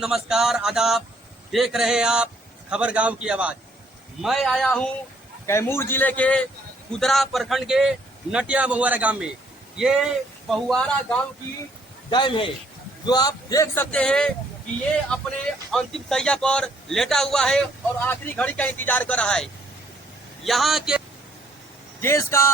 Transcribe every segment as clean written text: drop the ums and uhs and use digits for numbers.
नमस्कार, आदाब। देख रहे हैं आप खबर गांव की आवाज। मैं आया हूं कैमूर जिले के कुदरा प्रखंड के नटिया बहुआरा गांव में। ये बहुआरा गांव की डैम है जो आप देख सकते हैं कि ये अपने अंतिम सैया पर लेटा हुआ है और आखिरी घड़ी का इंतजार कर रहा है। यहाँ के देश का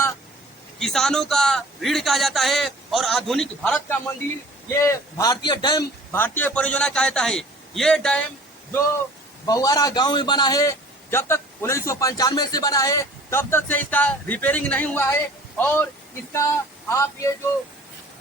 किसानों का रीढ़ कहा जाता है और आधुनिक भारत का मंदिर ये भारतीय डैम, भारतीय परियोजना कहा जाता है। ये डैम जो बहुआरा गांव में बना है, जब तक 1995 से बना है तब तक से इसका रिपेयरिंग नहीं हुआ है। और इसका आप ये जो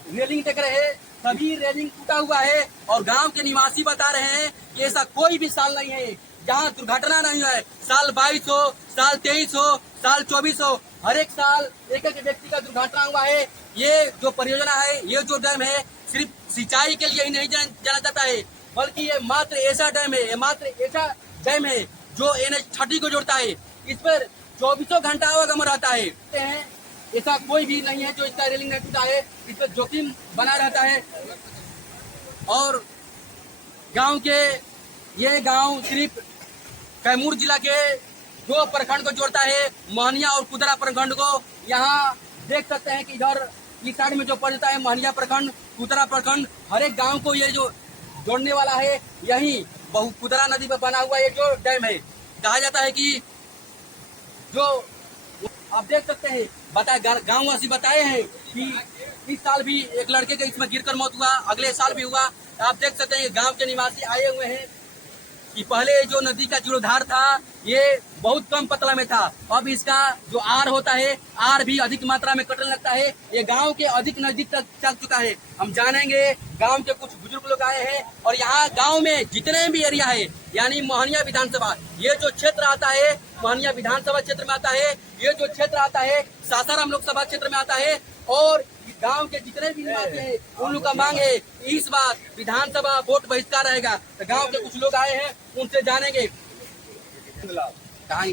रेलिंग देख रहे हैं, सभी रेलिंग टूटा हुआ है। और गांव के निवासी बता रहे हैं कि ऐसा कोई भी साल नहीं है जहां दुर्घटना नहीं है। साल 22 हो, साल 23 हो, साल 24 हो, हर एक साल एक एक व्यक्ति का दुर्घटना हुआ है। ये जो परियोजना है, ये जो डैम है, सिर्फ सिंचाई के लिए ही नहीं जाना जाता है, बल्कि ये मात्र ऐसा डैम है, ये मात्र ऐसा डैम है जो NH-30 को जोड़ता है। इस पर 24 घंटा आवागमन रहता है। ऐसा कोई भी नहीं है जो इसका रेलिंग नहीं टूटा है। इस पर जोखिम बना रहता है। और गांव के ये गांव सिर्फ कैमूर जिला के 2 प्रखंड को जोड़ता है, मोहनिया और कुदरा प्रखंड को। यहाँ देख सकते हैं कि इधर इस साइड में जो पड़ता है मोहनिया प्रखंड, कुदरा प्रखंड, हर एक गांव को ये जो जोड़ने वाला है। यही कुदरा नदी पर बना हुआ ये जो डैम है। कहा जाता है कि जो आप देख सकते हैं, गाँव वासी बताए हैं कि इस साल भी एक लड़के का इसमें गिरकर मौत हुआ, अगले साल भी हुआ। आप देख सकते हैं गांव के निवासी आए हुए हैं कि पहले जो नदी का जीर्णोद्धार था ये बहुत कम पतला में था, अब इसका जो आर होता है, आर भी अधिक मात्रा में कटने लगता है। ये गांव के अधिक नजदीक तक चल चुका है। हम जानेंगे, गांव के कुछ बुजुर्ग लोग आए हैं। और यहाँ गांव में जितने भी एरिया है, यानी मोहनिया विधानसभा, ये जो क्षेत्र आता है मोहनिया विधानसभा क्षेत्र में आता है, ये जो क्षेत्र आता है सासाराम लोकसभा क्षेत्र में आता है। और गांव के जितने भी निवासी हैं उन लोग का मांग है इस बार विधानसभा वोट बहिष्कार रहेगा। तो गांव के कुछ लोग आए हैं, उनसे जानेंगे कहाँ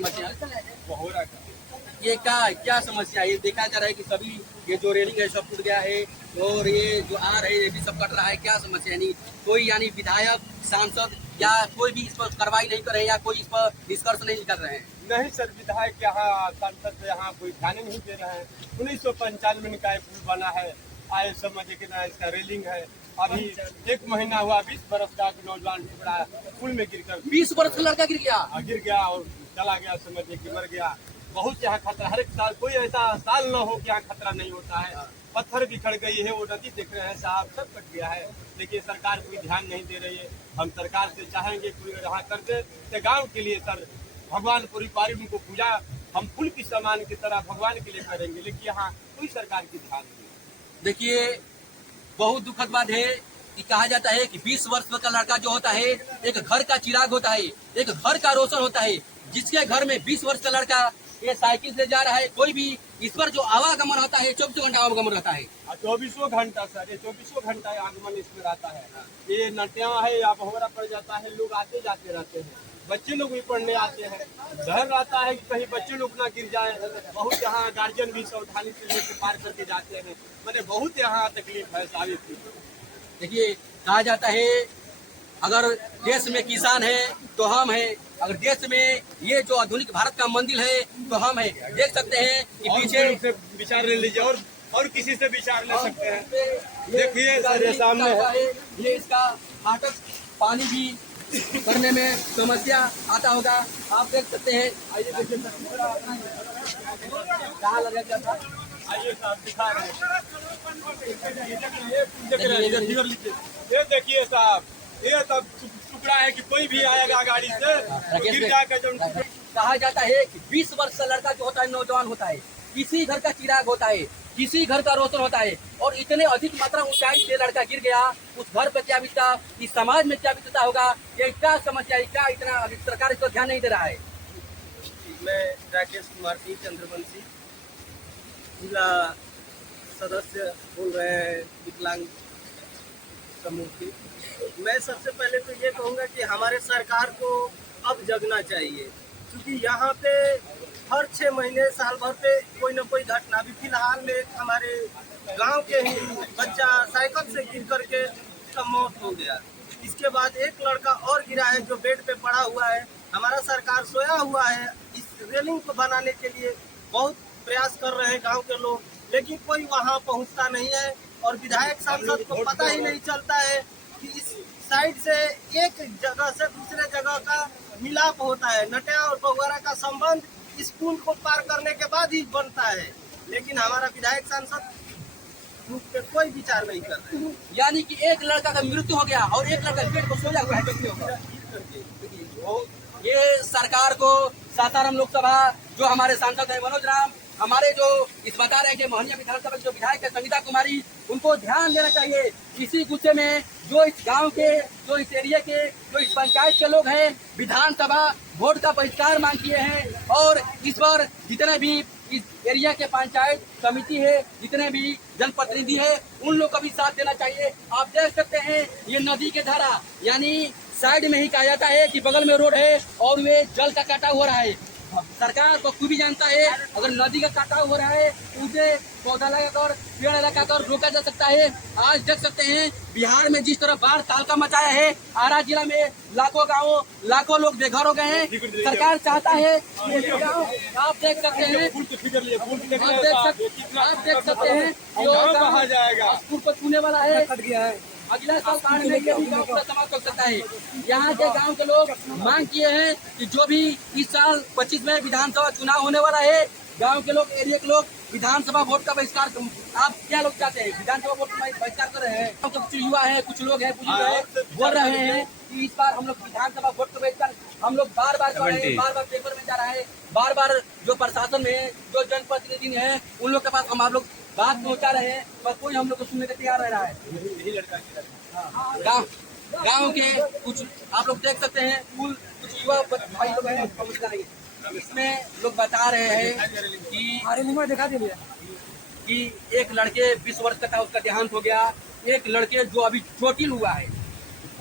ये क्या समस्या है। ये देखा जा रहा है कि सभी ये जो रेलिंग है सब टूट गया है और ये जो आर है ये भी सब कट रहा है। क्या समस्या है? कोई यानी विधायक, सांसद या कोई भी इस पर कार्रवाई नहीं कर रहे हैं या कोई इस पर निष्कर्ष नहीं कर रहे हैं? नहीं सर, विधायक यहाँ, सांसद यहाँ कोई ध्यान नहीं दे रहे हैं। 1995 में का पुल बना है, आए समझे कि ना इसका रेलिंग है। अभी 1 महीना हुआ, 20 बरस का नौजवान टुकड़ा पुल में गिरकर 20 वर्ष का लड़का गिर गया और चला गया, समझे कि मर गया। बहुत यहाँ खतरा, हर एक साल कोई ऐसा साल न हो कि यहाँ खतरा नहीं होता है। पत्थर बिखर गई है, वो नदी देख रहे हैं साहब, सब कट गया है। लेकिन सरकार कोई ध्यान नहीं दे रही है। हम सरकार से चाहेंगे कोई यहाँ कर दे तो गाँव के लिए सर भगवान पूरी पारी उनको पूजा हम फूल की समान की तरह भगवान के लिए करेंगे, लेकिन यहाँ कोई सरकार की ध्यान नहीं। देखिए, बहुत दुखद बात है कि कहा जाता है कि 20 वर्ष का लड़का जो होता है एक घर का चिराग होता है, एक घर का रोशन होता है। जिसके घर में 20 वर्ष का लड़का ये साइकिल से जा रहा है, कोई भी इस पर जो आवागमन होता है 24 घंटा आवागमन रहता है। 24 घंटा सर, ये 24 घंटा आगमन इसमें रहता है। ये नटिया है या बहुरा पड़ जाता है, लोग आते जाते रहते हैं। बच्चे लोग भी पढ़ने आते हैं, डर रहता है कि कहीं बच्चे लोग ना गिर जाए। बहुत यहाँ गार्जियन भी सावधानी से लेकर पार करके जाते हैं। मैंने बहुत यहाँ तकलीफ है साबित की। देखिए, कहा जाता है अगर देश में किसान है तो हम हैं, अगर देश में ये जो आधुनिक भारत का मंदिर है तो हम हैं। देख सकते हैं कि पीछे से विचार ले लीजिए और किसी से विचार ले सकते हैं। देखिए सर, ये सामने है, ये इसका फाटक पानी भी करने में समस्या आता होगा। आप देख सकते हैं, आइए देखिए कहाँ लगा क्या था। आइए साहब दिखा रहे हैं, ये देखिए साहब, ये सब टुकड़ा है कि कोई भी आएगा गाड़ी से गिर जाएगा। कहा जाता है कि 20 वर्ष का लड़का जो होता है, नौजवान होता है, किसी घर का चिराग होता है, किसी घर का रोशन होता है। और इतने अधिक मात्रा ऊंचाई से लड़का गिर गया, उस घर पर क्या बीतता, इस समाज में क्या बीतता होगा। ये क्या समस्या है, क्या इतना सरकार इस पर ध्यान नहीं दे रहा है? मैं राकेश कुमार सिंह चंद्रवंशी, जिला सदस्य बोल रहे हैं विकलांग समूह की। मैं सबसे पहले तो ये कहूँगा कि हमारे सरकार को अब जगना चाहिए, क्योंकि यहाँ पे हर 6 महीने साल भर पे कोई न कोई घटना। अभी फिलहाल में हमारे गांव के ही बच्चा साइकिल से गिर करके उसका मौत हो गया। इसके बाद एक लड़का और गिरा है जो बेड पे पड़ा हुआ है। हमारा सरकार सोया हुआ है। इस रेलिंग को बनाने के लिए बहुत प्रयास कर रहे हैं गांव के लोग, लेकिन कोई वहां पहुंचता नहीं है और विधायक सांसद को पता ही नहीं चलता है कि इस साइड से एक जगह से दूसरे जगह का मिलाप होता है। नटिया और बहुआरा का संबंध इस पुल को पार करने के बाद ही बनता है, लेकिन हमारा विधायक सांसद पे कोई विचार नहीं कर रहे हैं। यानी कि एक लड़का का मृत्यु हो गया और एक लड़का पेट को सोया हुआ है, व्यक्ति होगा। ये सरकार को सासाराम लोकसभा जो हमारे सांसद है मनोज राम, हमारे जो इस बता रहे हैं कि मोहनिया विधानसभा के जो विधायक है संगीता कुमारी, उनको ध्यान देना चाहिए। इसी गुस्से में जो इस गांव के, जो इस एरिया के, जो इस पंचायत के लोग हैं, विधानसभा वोट का बहिष्कार मांग किए हैं और इस पर जितने भी इस एरिया के पंचायत समिति है, जितने भी जनप्रतिनिधि है, उन लोग को भी साथ देना चाहिए। आप देख सकते हैं ये नदी के धारा, यानी साइड में ही कहा जाता है कि बगल में रोड है और वे जल का काटा हो रहा है। सरकार बखूबी जानता है अगर नदी का काटाव हो रहा है उसे पौधा लगाकर पेड़ लगाकर रोका जा सकता है। आज देख सकते हैं बिहार में जिस तरह बाढ़ तालका मचाया है, आरा जिला में लाखों गाँव, लाखों लोग बेघर हो गए हैं। सरकार चाहता है ये गाँव, आप देख सकते हैं, आप देख सकते हैं स्कूल को छूने वाला है, अगला साल बाढ़ में ये गाँव पूरा समाप्त हो सकता है। यहाँ के गांव के लोग मांग किए हैं कि जो भी इस साल 25 में विधानसभा चुनाव होने वाला है, गांव के लोग, एरिया के लोग विधानसभा वोट का बहिष्कार, आप क्या लोग चाहते हैं? विधानसभा वोट का बहिष्कार कर रहे हैं। कुछ युवा है, कुछ लोग हैं, बुजुर्ग है, बोल रहे हैं कि इस बार हम लोग विधानसभा वोट का बहिष्कार, हम लोग बार बार कर रहे हैं, बार बार पेपर में जा रहा है, बार बार जो प्रशासन में जो जनप्रतिनिधि है उन लोग के पास हम आप लोग बात पहुंचा रहे हैं, पर कोई हम लोग को सुनने के तैयार रह रहा है। गांव के कुछ आप लोग देख सकते हैं, कुछ युवा भाई लोग हैं, इसमें लोग बता रहे हैं कि एक लड़के 20 वर्ष का था, उसका देहांत हो गया। एक लड़के जो अभी चोटिल हुआ है,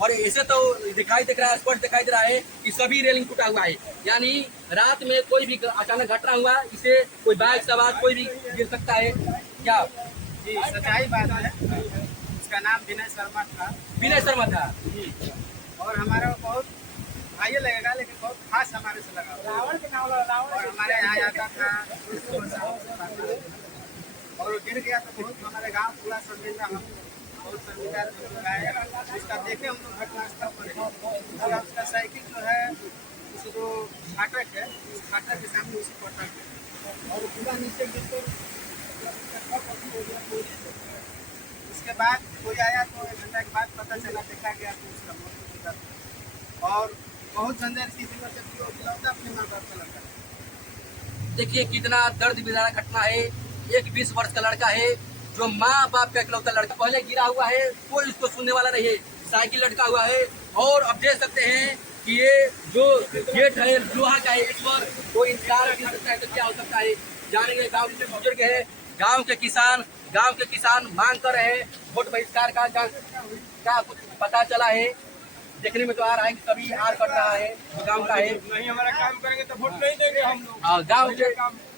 और ऐसे तो दिखाई दिख रहा है, स्पष्ट दिखाई दे रहा है कि सभी रेलिंग टूटा हुआ है। यानी रात में कोई भी अचानक घटना हुआ, इसे कोई बाइक सवार कोई भी गिर सकता है। क्या जी सच्चाई बात है। इसका नाम विनय शर्मा था। विनय शर्मा था और हमारा बहुत भाई लगेगा, लेकिन बहुत खास हमारे से लगा। रावण के नाम और हमारे यहाँ आता था और गिर गया तो बहुत हमारे गांव पूरा शर्मिंदा, हम बहुत शर्मिंदा उसका देखे हम लोग घटनास्थल पर। उसका साइकिल जो है, उस जो फाटक है, उस फाटक के सामने उसी को अटक गया और पूरा नीचे गिरकर उसके बाद कोई आया तो 1 घंटा के बाद पता चला, देखा गया तो उसका मौत हो चुका था। और बहुत गंभीर स्थिति में जब अपने माँ बाप का लड़का। देखिए कितना दर्द बिदारा घटना है। एक 20 वर्ष का लड़का है जो माँ बाप का इकलौता लड़का, पहले गिरा हुआ है, कोई उसको सुनने वाला नहीं है, साइकिल लटका हुआ है। और अब देख सकते हैं कि ये जो गेट है लोहा का है, इस पर कोई इंतजार कर सकता है तो क्या हो सकता है, जानेंगे। गाँव के बुजुर्ग है, गांव के किसान मांग कर रहे हैं वोट बहिष्कार का। क्या कुछ पता चला है? देखने में तो आ रहा है कि सभी हार कर रहा है, गांव का है। नहीं हमारा काम करेंगे तो वोट नहीं देंगे हम लोग। गांव के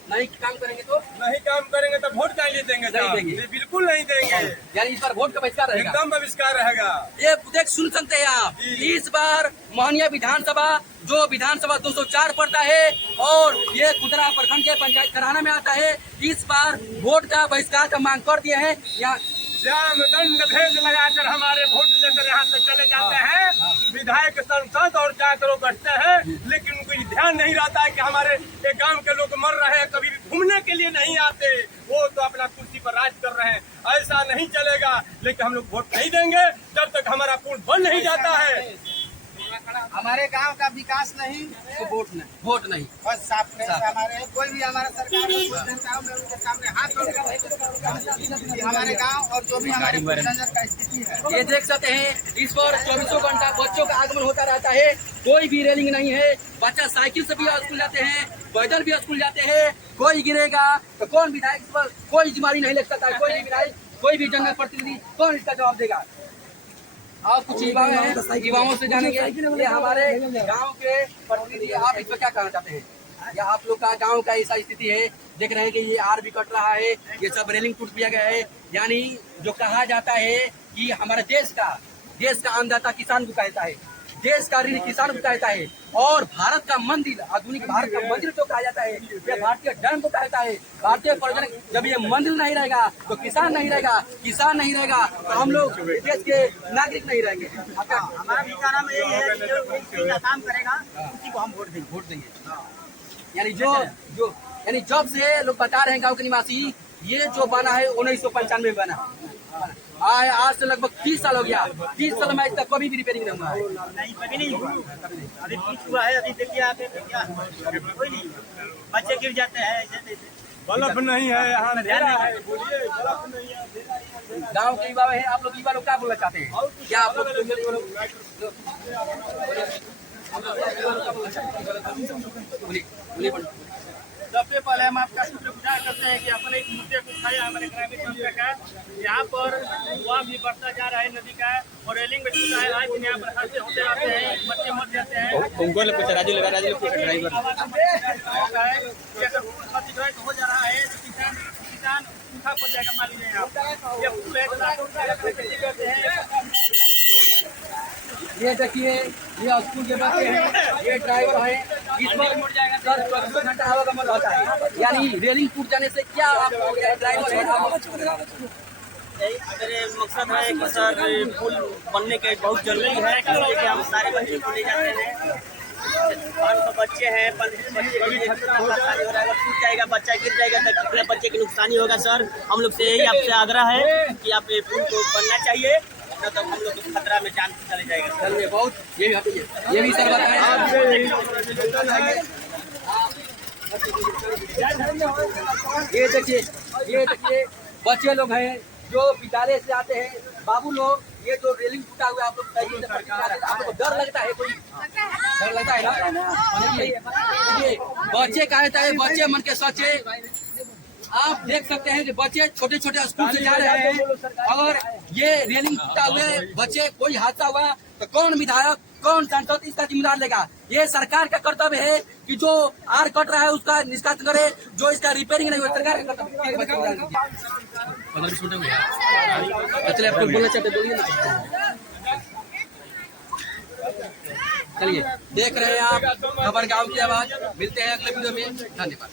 नहीं काम करेंगे तो नहीं काम करेंगे तो वोट नहीं देंगे, नहीं देंगे, बिल्कुल नहीं देंगे। यानी इस बार वोट का बहिष्कार रहेगा, एकदम बहिष्कार रहेगा। ये देख सुन सकते हैं आप, इस बार मोहनिया विधानसभा जो विधानसभा 204 पड़ता है और ये कुदरा प्रखंड के पंचायत खराना में आता है, इस बार वोट का बहिष्कार का मांग कर दिए हैं। यहाँ श्याम दंड भेद लगाकर हमारे वोट लेकर यहाँ से चले जाते हैं, विधायक सांसद और जाकर वो बैठते हैं, लेकिन उनको ध्यान नहीं रहता है कि हमारे एक गांव के लोग मर रहे हैं, कभी भी घूमने के लिए नहीं आते, वो तो अपना कुर्सी पर राज कर रहे हैं। ऐसा नहीं चलेगा, लेकिन हम लोग वोट नहीं देंगे जब तक हमारा पुल बन नहीं जाता है। हमारे गांव का विकास नहीं तो वोट नहीं बस साफ हमारे कोई भी हमारा सरकार में कुछ जनताओं में उनके सामने हाथ जोड़ हमारे गांव और जो भी हमारे का स्थिति है। ये देख सकते हैं, इस पर 24 घंटा बच्चों का आगमन होता रहता है, कोई भी रेलिंग नहीं है। बच्चा साइकिल से भी स्कूल जाते हैं, पैदल भी स्कूल जाते हैं। कोई गिरेगा तो कौन विधायक पर कोई जिम्मेदारी नहीं ले सकता है, कोई भी विधायक, कोई भी जनप्रतिनिधि कौन इसका जवाब देगा? और कुछ युवा हैं, युवाओं से जानेंगे ये हमारे गांव के प्रतिनिधि, आप इस पर क्या कहना चाहते हैं? या आप लोग का गांव का ऐसा स्थिति है, देख रहे हैं कि ये आर भी कट रहा है, ये सब रेलिंग टूट दिया गया है। यानी जो कहा जाता है कि हमारे देश का देश का अन्नदाता किसान को कहता है, देश का ऋण किसान को कहता है, और भारत का मंदिर, आधुनिक भारत का मंदिर जो कहा जाता है, ये भारतीय धर्म को कहता है। भारतीय परिजन, जब ये मंदिर नहीं रहेगा तो किसान नहीं रहेगा, किसान नहीं रहेगा तो हम लोग देश के नागरिक नहीं रहेंगे। हमारा भी कहना में यही है कि जो इसी का काम करेगा उसी को हम वोट देंगे। यानी जब से लोग बता रहे हैं गाँव के निवासी, ये जो बना है 1995 में बना, आज से लगभग 30 साल हो गया। 30 साल में आज तक कभी भी रिपेयरिंग नहीं हुआ है। नहीं, कभी नहीं हुआ। अभी कुछ हुआ है, अभी देखिए आके क्या कोई नहीं, बच्चे गिर जाते हैं ऐसे तैसे। बल्ब नहीं है यहाँ, अंधेरा है, बोलिए बल्ब नहीं है। गाँव के युवा है, आप लोग युवा लोग क्या बोलना चाहते हैं? क्या आप लोग बोलिए। सबसे पहले हम आपका शुक्रगुजार करते हैं कि अपने एक मुद्दे को उठाया हमारे ग्रामीण क्षेत्र का। यहाँ पर हुआ भी बढ़ता जा रहा है नदी का, और रेलिंग में टूटा है। आज दिन यहाँ पर हादसे होते रहते हैं, बच्चे मर जाते हैं। क्षतिग्रस्त हो जा रहा है तो किसान सूखा पड़ जाएगा। मान लीजिए आप ये पुल है, खेती करते हैं। ये देखिए, ये स्कूल के बच्चे हैं, ये ड्राइवर है, इस पर सर 24 घंटा हवा का मल रहता है। यानी रेलिंग टूट जाने से क्या आप ड्राइवर है? मेरे मकसद है कि सर पुल बनने के बहुत जरूरी है, क्योंकि हम सारे बच्चे को ले जाते हैं। 500 बच्चे हैं, 500 बच्चे के लिए कितना नुकसानी हो रहा है। अगर टूट जाएगा, बच्चा गिर जाएगा तो कितने बच्चे की नुकसानी होगा। सर हम लोग से यही आपसे आग्रह है कि आप ये पुल को बनना चाहिए, न तो हम लोग खतरा में जान चले जाएगा। सर ये बहुत ये भी सर बताएं। ये देखिए बच्चे लोग हैं जो विद्यालय से आते हैं, बाबू लोग, ये जो रेलिंग टूटा हुआ है, आप लोग साइकिल से पढ़ के आ रहे हैं, आप लोग को डर लगता है? कोई डर लगता है ना? देखिए बच्चे कहता है, बच्चे मन के सच्चे। आप देख सकते हैं कि बच्चे छोटे छोटे स्कूल से जा रहे हैं, और ये रेलिंग टूटा हुए बच्चे, कोई हादसा हुआ तो कौन विधायक, कौन सांसद इसका जिम्मेदार लेगा? ये सरकार का कर्तव्य है कि जो आर कट रहा है उसका निष्कासन करे, जो इसका रिपेयरिंग नहीं हुआ सरकार का कर्तव्य। चलिए आप बोलना चाहते बोलिए ना। चलिए देख रहे हैं आप खबर गाँव की आवाज। मिलते हैं अगले वीडियो में, धन्यवाद।